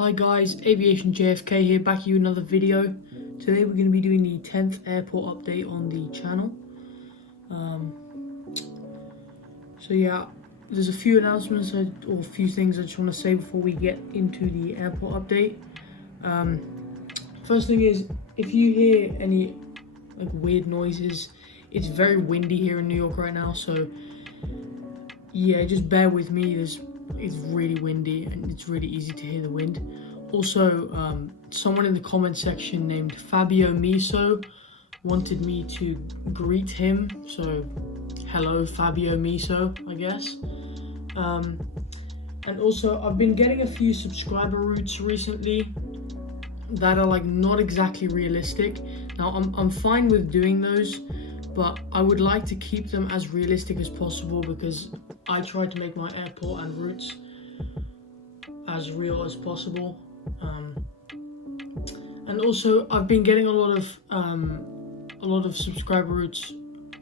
Hi guys, Aviation JFK here, back with you another video. Today we're going to be doing the 10th airport update on the channel. So yeah, there's a few announcements or a few things I just want to say before we get into the airport update. First thing is, if you hear any weird noises, it's very windy here in New York right now, so yeah, just bear with me. It's really windy and it's really easy to hear the wind. Also, someone in the comment section named Fabio Miso wanted me to greet him, so hello Fabio Miso, I guess. And also, I've been getting a few subscriber routes recently that are not exactly realistic. Now I'm fine with doing those, but I would like to keep them as realistic as possible because I try to make my airport and routes as real as possible. And also, I've been getting a lot of subscriber routes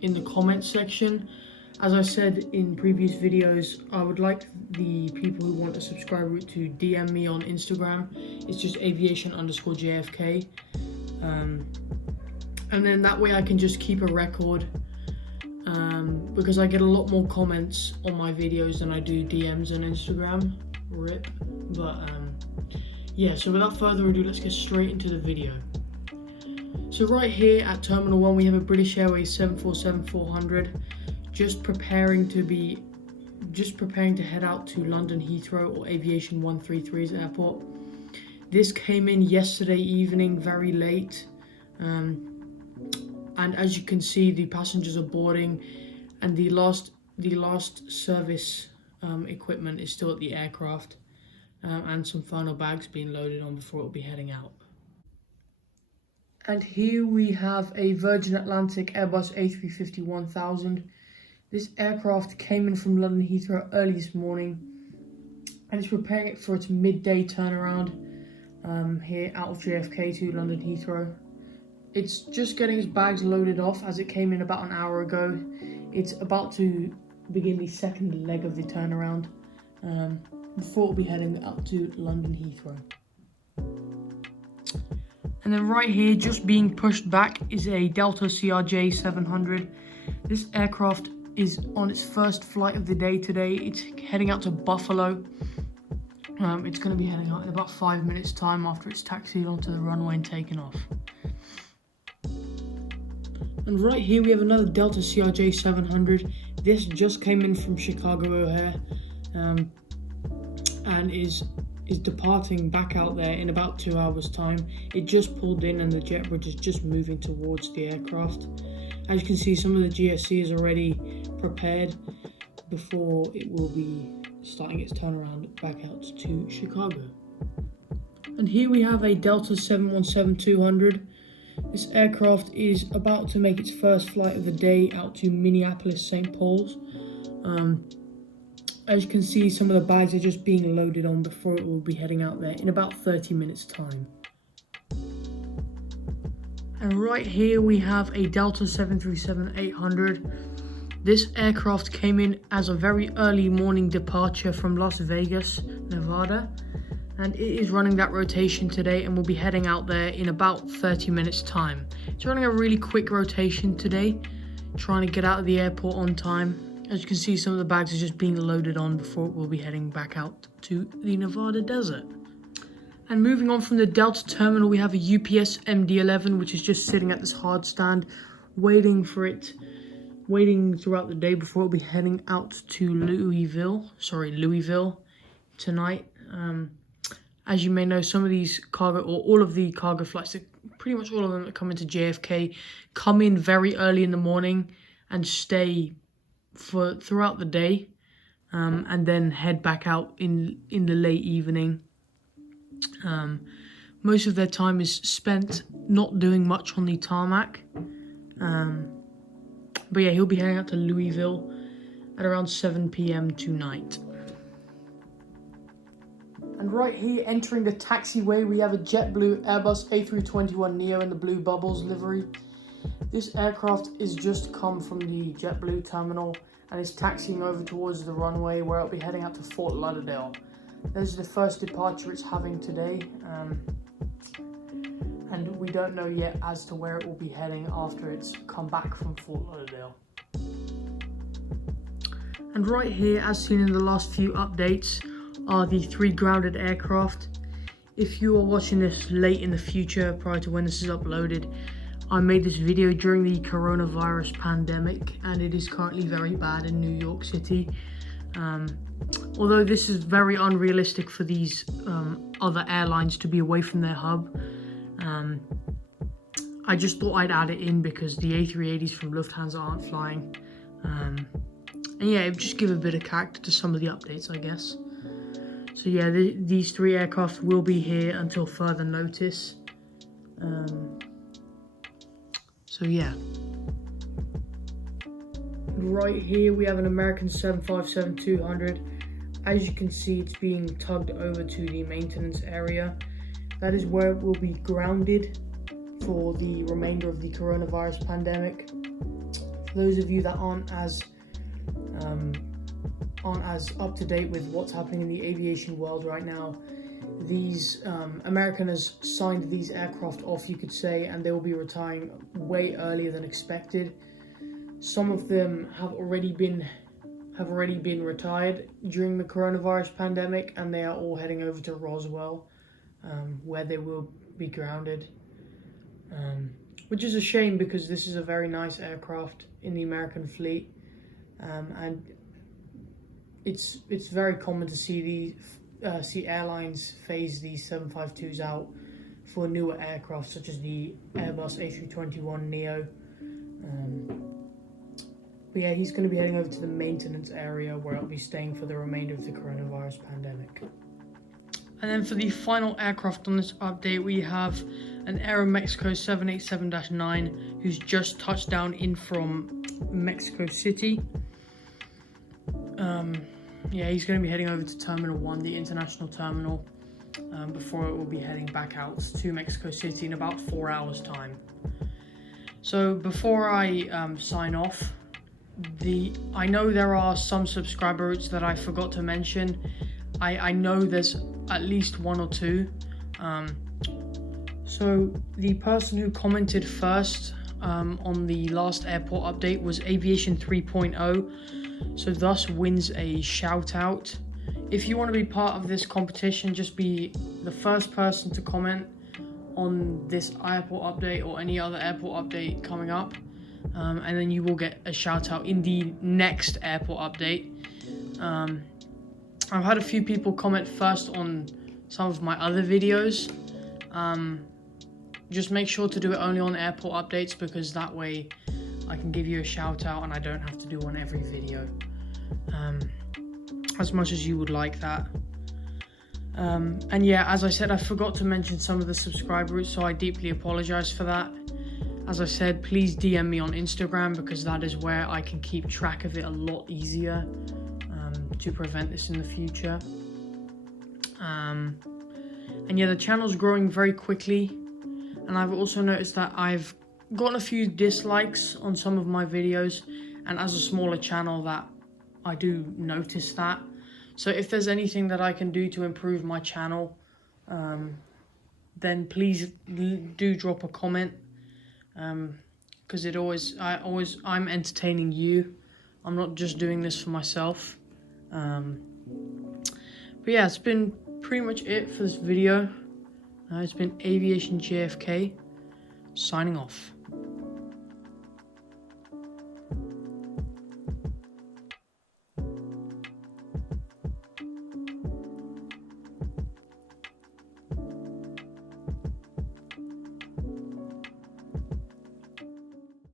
in the comment section. As I said in previous videos, I would like the people who want a subscriber route to DM me on Instagram. It's just aviation_JFK. And then that way I can just keep a record, because I get a lot more comments on my videos than I do DMs on Instagram. RIP. But yeah, so without further ado, let's get straight into the video. So right here at Terminal 1 we have a British Airways 747-400 just preparing to head out to London Heathrow or Aviation 133's airport. This came in yesterday evening, very late, and as you can see, the passengers are boarding, and the last service equipment is still at the aircraft, and some final bags being loaded on before it will be heading out. And here we have a Virgin Atlantic Airbus A350-1000. This aircraft came in from London Heathrow early this morning, and it's preparing it for its midday turnaround here out of JFK to London Heathrow. It's just getting its bags loaded off as it came in about an hour ago. It's about to begin the second leg of the turnaround before it'll be heading up to London Heathrow. And then right here, just being pushed back, is a Delta CRJ 700. This aircraft is on its first flight of the day today. It's heading out to Buffalo. It's going to be heading out in about 5 minutes time after it's taxied onto the runway and taken off. And right here we have another Delta CRJ 700. This just came in from Chicago O'Hare, and is departing back out there in about 2 hours time. It just pulled in and the jet bridge is just moving towards the aircraft. As you can see, some of the GSC is already prepared before it will be starting its turnaround back out to Chicago. And here we have a Delta 717-200. This aircraft is about to make its first flight of the day out to Minneapolis, St. Paul's. As you can see, some of the bags are just being loaded on before it will be heading out there in about 30 minutes time. And right here we have a Delta 737-800. This aircraft came in as a very early morning departure from Las Vegas, Nevada, and it is running that rotation today and will be heading out there in about 30 minutes time. It's running a really quick rotation today, trying to get out of the airport on time. As you can see, some of the bags are just being loaded on before it will be heading back out to the Nevada desert. And moving on from the Delta terminal, we have a UPS MD-11, which is just sitting at this hard stand, waiting throughout the day before it'll be heading out to Louisville tonight. As you may know, some of these cargo, or all of the cargo flights, pretty much all of them that come into JFK, come in very early in the morning and stay throughout the day, and then head back out in the late evening. Most of their time is spent not doing much on the tarmac. But yeah, he'll be heading out to Louisville at around 7 p.m. tonight. And right here, entering the taxiway, we have a JetBlue Airbus A321neo in the blue bubbles livery. This aircraft is just come from the JetBlue terminal and is taxiing over towards the runway where it'll be heading out to Fort Lauderdale. This is the first departure it's having today, and we don't know yet as to where it will be heading after it's come back from Fort Lauderdale. And right here, as seen in the last few updates, are the 3 grounded aircraft. If you are watching this late in the future, prior to when this is uploaded, I made this video during the coronavirus pandemic, and it is currently very bad in New York City. Although this is very unrealistic for these other airlines to be away from their hub, I just thought I'd add it in because the A380s from Lufthansa aren't flying. And yeah, it would just give a bit of character to some of the updates, I guess. So yeah, these 3 aircraft will be here until further notice. So yeah. Right here we have an American 757-200. As you can see, it's being tugged over to the maintenance area. That is where it will be grounded for the remainder of the coronavirus pandemic. For those of you that aren't as up to date with what's happening in the aviation world right now, these American has signed these aircraft off, you could say, and they will be retiring way earlier than expected. Some of them have already been retired during the coronavirus pandemic, and they are all heading over to Roswell, where they will be grounded, which is a shame because this is a very nice aircraft in the American fleet, and it's very common to see airlines phase these 752s out for newer aircraft such as the Airbus A321neo. But yeah, he's going to be heading over to the maintenance area where I'll be staying for the remainder of the coronavirus pandemic. And then for the final aircraft on this update, we have an Aeromexico 787-9 who's just touched down in from Mexico City. Yeah, he's going to be heading over to Terminal 1, the international terminal, before it will be heading back out to Mexico City in about 4 hours' time. So before I sign off, I know there are some subscriber routes that I forgot to mention. I know there's at least 1 or 2. So the person who commented first on the last airport update was Aviation 3.0. So thus wins a shout out. If you want to be part of this competition, just be the first person to comment on this airport update or any other airport update coming up, and then you will get a shout out in the next airport update. I've had a few people comment first on some of my other videos. Just make sure to do it only on airport updates, because that way I can give you a shout out and I don't have to do on every video, as much as you would like that. And yeah, as I said, I forgot to mention some of the subscriber routes, so I deeply apologize for that. As I said, please DM me on Instagram, because that is where I can keep track of it a lot easier, to prevent this in the future. And yeah, the channel's growing very quickly, and I've also noticed that I've gotten a few dislikes on some of my videos, and as a smaller channel that I do notice that. So if there's anything that I can do to improve my channel, then please do drop a comment, because I'm entertaining you. I'm not just doing this for myself. But yeah, it's been pretty much it for this video. It's been Aviation JFK signing off.